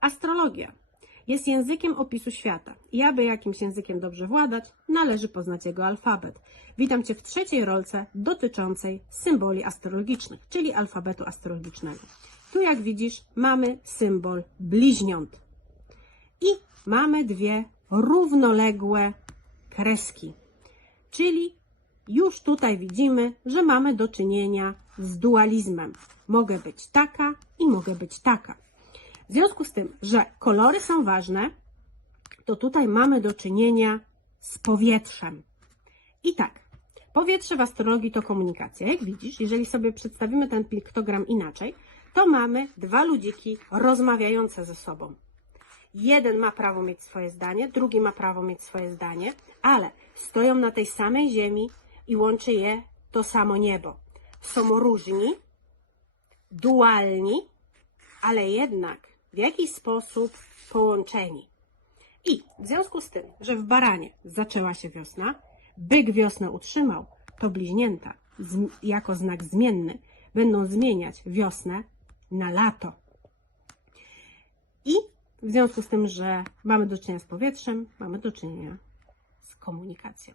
Astrologia jest językiem opisu świata i aby jakimś językiem dobrze władać, należy poznać jego alfabet. Witam Cię w trzeciej rolce dotyczącej symboli astrologicznych, czyli alfabetu astrologicznego. Tu jak widzisz mamy symbol bliźniąt i mamy dwie równoległe kreski, czyli już tutaj widzimy, że mamy do czynienia z dualizmem. Mogę być taka i mogę być taka. W związku z tym, że kolory są ważne, to tutaj mamy do czynienia z powietrzem. I tak, powietrze w astrologii to komunikacja. Jak widzisz, jeżeli sobie przedstawimy ten piktogram inaczej, to mamy dwa ludziki rozmawiające ze sobą. Jeden ma prawo mieć swoje zdanie, drugi ma prawo mieć swoje zdanie, ale stoją na tej samej ziemi i łączy je to samo niebo. Są różni, dualni, ale jednak w jakiś sposób połączeni. I w związku z tym, że w baranie zaczęła się wiosna, byk wiosnę utrzymał, to bliźnięta jako znak zmienny będą zmieniać wiosnę na lato. I w związku z tym, że mamy do czynienia z powietrzem, mamy do czynienia z komunikacją.